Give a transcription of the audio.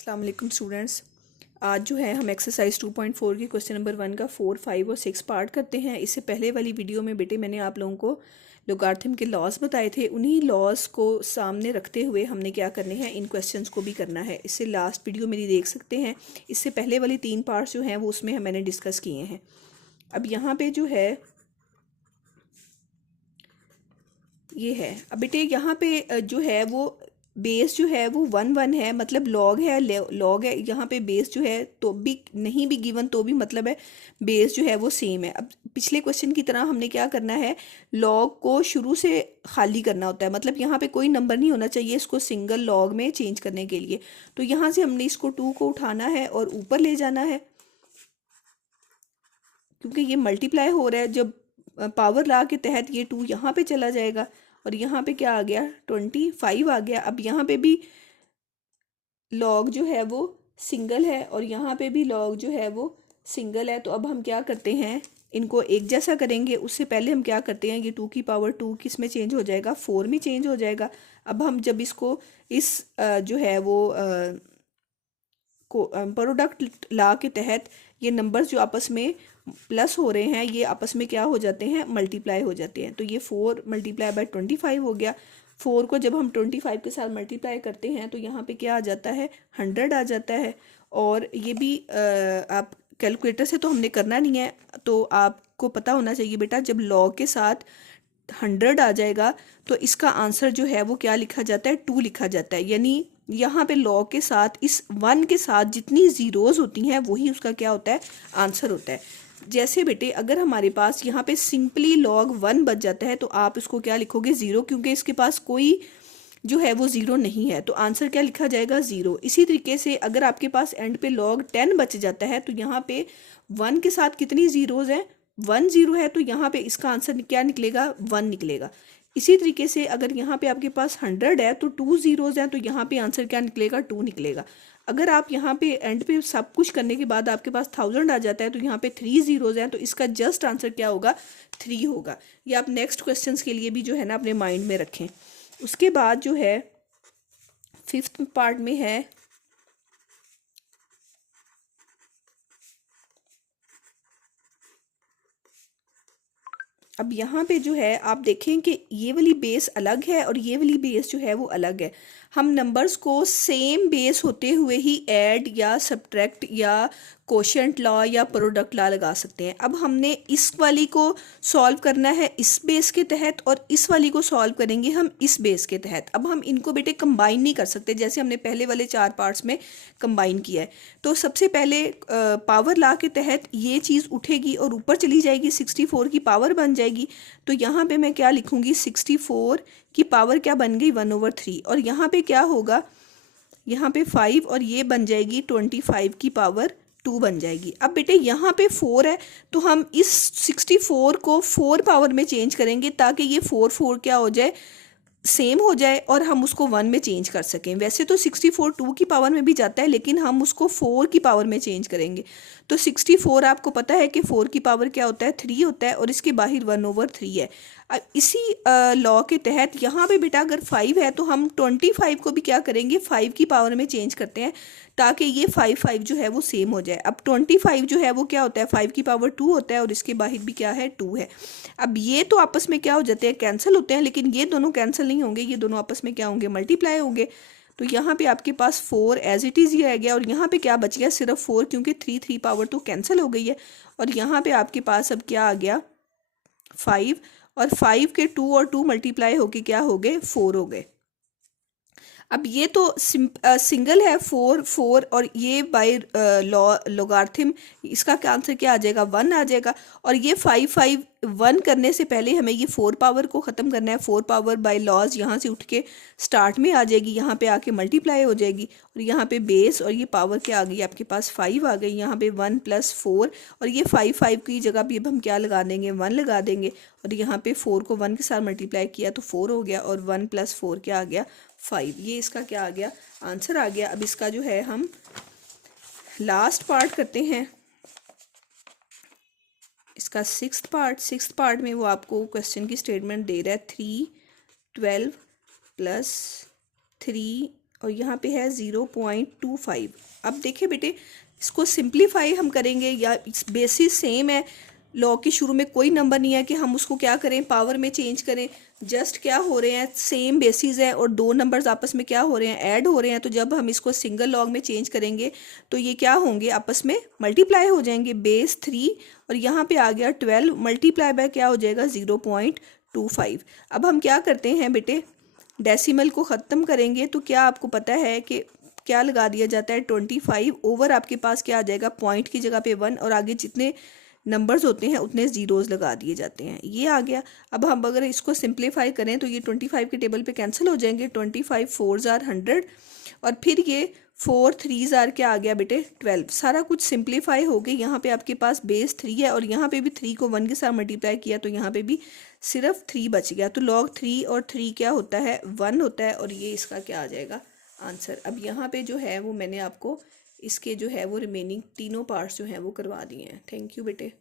अस्सलाम वालेकुम स्टूडेंट्स। आज जो है हम एक्सरसाइज 2.4 की क्वेश्चन नंबर 1 का 4, 5 और 6 पार्ट करते हैं। इससे पहले वाली वीडियो में बेटे मैंने आप लोगों को लोगारिथम के लॉज बताए थे। उन्हीं लॉज को सामने रखते हुए हमने क्या करने हैं, इन क्वेश्चंस को भी करना है। इससे लास्ट वीडियो मेरी देख सकते हैं। इससे पहले वाली 3 पार्ट्स जो हैं वो उसमें मैंने डिस्कस किए हैं। अब यहाँ पे जो है ये है। अब बेटे यहाँ पे जो है वो बेस जो है वो 1 1 है, मतलब लॉग है, लॉग है। यहाँ पे बेस जो है तो भी नहीं भी गिवन तो भी मतलब है बेस जो है वो सेम है। अब पिछले क्वेश्चन की तरह हमने क्या करना है, लॉग को शुरू से खाली करना होता है, मतलब यहाँ पे कोई नंबर नहीं होना चाहिए इसको सिंगल लॉग में चेंज करने के लिए। तो यहाँ से हमने इसको 2 को उठाना है और ऊपर ले जाना है, क्योंकि ये मल्टीप्लाई हो रहा है। जब पावर लॉ के तहत ये 2 यहाँ पे चला जाएगा और यहाँ पे क्या आ गया, 25 आ गया। अब यहाँ पे भी लॉग जो है वो सिंगल है और यहाँ पे भी लॉग जो है वो सिंगल है। तो अब हम क्या करते हैं, इनको एक जैसा करेंगे। उससे पहले हम क्या करते हैं, ये 2 की पावर 2 किस में चेंज हो जाएगा, 4 में चेंज हो जाएगा। अब हम जब इसको इस जो है वो को प्रोडक्ट लॉ के तहत ये नंबर्स जो आपस में प्लस हो रहे हैं ये आपस में क्या हो जाते हैं, मल्टीप्लाई हो जाते हैं। तो ये 4 मल्टीप्लाई बाय 25 हो गया। 4 को जब हम 25 के साथ मल्टीप्लाई करते हैं तो यहाँ पे क्या आ जाता है, 100 आ जाता है। और ये भी आप कैलकुलेटर से तो हमने करना नहीं है, तो आपको पता होना चाहिए बेटा, जब लॉग के साथ 100 आ जाएगा तो इसका आंसर जो है वो क्या लिखा जाता है, 2 लिखा जाता है। यानी यहाँ पे लॉग के साथ इस 1 के साथ जितनी ज़ीरोज़ होती हैं वही उसका क्या होता है, आंसर होता है। जैसे बेटे अगर हमारे पास यहाँ पे सिंपली लॉग 1 बच जाता है तो आप इसको क्या लिखोगे, 0, क्योंकि इसके पास कोई जो है वो 0 नहीं है, तो आंसर क्या लिखा जाएगा, 0। इसी तरीके से अगर आपके पास एंड पे लॉग 10 बच जाता है तो यहाँ पे 1 के साथ कितनी ज़ीरोज़ हैं, 1 0 है, तो यहाँ पे इसका आंसर क्या निकलेगा, 1 निकलेगा। इसी तरीके से अगर यहाँ पे आपके पास 100 है तो 2 ज़ीरोज़ हैं, तो यहाँ पे आंसर क्या निकलेगा, 2 निकलेगा। अगर आप यहाँ पे एंड पे सब कुछ करने के बाद आपके पास 1000 आ जाता है तो यहाँ पे 3 ज़ीरोज़ हैं, तो इसका जस्ट आंसर क्या होगा, 3 होगा। ये आप नेक्स्ट क्वेश्चंस के लिए भी जो है ना अपने माइंड में रखें। उसके बाद जो है 5th पार्ट में है, अब यहाँ पे जो है आप देखें कि ये वाली बेस अलग है और ये वाली बेस जो है वो अलग है। हम नंबर्स को सेम बेस होते हुए ही ऐड या सब्ट्रैक्ट या कोशेंट लॉ या प्रोडक्ट लॉ लगा सकते हैं। अब हमने इस वाली को सॉल्व करना है इस बेस के तहत और इस वाली को सॉल्व करेंगे हम इस बेस के तहत। अब हम इनको बेटे कंबाइन नहीं कर सकते जैसे हमने पहले वाले 4 पार्ट्स में कंबाइन किया है। तो सबसे पहले पावर लॉ के तहत ये चीज़ उठेगी और ऊपर चली जाएगी, 64 की पावर बन जाएगी। तो यहाँ पे मैं क्या लिखूँगी, 64 की पावर क्या बन गई, 1/3। और यहाँ पे क्या होगा, यहाँ पे 5 और ये बन जाएगी 25 की पावर 2 बन जाएगी। अब बेटे यहाँ पे 4 है तो हम इस 64 को 4 पावर में चेंज करेंगे ताकि ये 4 क्या हो जाए, सेम हो जाए और हम उसको 1 में चेंज कर सकें। वैसे तो 64 2 की पावर में भी जाता है लेकिन हम उसको 4 की पावर में चेंज करेंगे। तो 64 आपको पता है कि 4 की पावर क्या होता है, 3 होता है और इसके बाहर 1/3 है। अब इसी लॉ के तहत यहाँ पे बेटा अगर 5 है तो हम 25 को भी क्या करेंगे, 5 की पावर में चेंज करते हैं ताकि ये 5 जो है वो सेम हो जाए। अब 25 जो है वो क्या होता है, 5 की पावर 2 होता है और इसके बाहर भी क्या है, 2 है। अब ये तो आपस में क्या हो जाते हैं, कैंसिल होते हैं, लेकिन ये दोनों कैंसिल नहीं होंगे, ये दोनों आपस में क्या होंगे, मल्टीप्लाई होंगे। तो यहाँ पे आपके पास 4 एज इट इज़ ही रह गया और यहाँ पे क्या बच गया, सिर्फ 4, क्योंकि 3 पावर तो कैंसिल हो गई है। और यहाँ पे आपके पास अब क्या आ गया, 5, और 5 के 2 और 2 मल्टीप्लाई होके क्या हो गए, 4 हो गए। अब ये तो सिंगल है 4 4 और ये बाय लोगारिथम इसका आंसर क्या आ जाएगा, 1 आ जाएगा। और ये 5 5 1 करने से पहले हमें ये 4 पावर को ख़त्म करना है। 4 पावर बाय लॉज यहाँ से उठ के स्टार्ट में आ जाएगी, यहाँ पे आके मल्टीप्लाई हो जाएगी और यहाँ पे बेस और ये पावर क्या आ गई आपके पास, 5 आ गई। यहाँ पे 1 + 4 और ये 5 5 की जगह भी अब हम क्या लगा देंगे, 1 लगा देंगे। और यहाँ पे 4 को 1 के साथ मल्टीप्लाई किया तो 4 हो गया और 1 + 4 क्या आ गया, 5। ये इसका क्या आ गया, आंसर आ गया। अब इसका जो है हम लास्ट पार्ट करते हैं, इसका 6th पार्ट में वो आपको क्वेश्चन की स्टेटमेंट दे रहा है, 3 12 + 3 और यहाँ पे है 0.25। अब देखिए बेटे, इसको सिंप्लीफाई हम करेंगे या बेसिस सेम है, लॉग के शुरू में कोई नंबर नहीं है कि हम उसको क्या करें, पावर में चेंज करें। जस्ट क्या हो रहे हैं, सेम बेसिस है और दो नंबर्स आपस में क्या हो रहे हैं, ऐड हो रहे हैं। तो जब हम इसको सिंगल लॉग में चेंज करेंगे तो ये क्या होंगे, आपस में मल्टीप्लाई हो जाएंगे। बेस 3 और यहाँ पे आ गया 12 मल्टीप्लाई बाय क्या हो जाएगा 0.25। अब हम क्या करते हैं बेटे, डेसिमल को ख़त्म करेंगे तो क्या आपको पता है कि क्या लगा दिया जाता है, 25 ओवर आपके पास क्या आ जाएगा, पॉइंट की जगह पे 1 और आगे जितने नंबर्स होते हैं उतने ज़ीरोज़ लगा दिए जाते हैं। ये आ गया। अब हम अगर इसको सिंप्लीफाई करें तो ये 25 के टेबल पे कैंसिल हो जाएंगे। 25 4s are 100 और फिर ये 4 3s are क्या आ गया बेटे 12। सारा कुछ सिंप्लीफाई हो गई। यहाँ पे आपके पास बेस 3 है और यहाँ पे भी 3 को 1 के साथ मल्टीप्लाई किया तो यहाँ पे भी सिर्फ 3 बच गया। तो लॉग 3 और 3 क्या होता है, 1 होता है और ये इसका क्या आ जाएगा आंसर। अब यहाँ पे जो है वो मैंने आपको इसके जो है वो रिमेनिंग तीनों पार्ट्स जो हैं वो करवा दिए हैं। थैंक यू बेटे।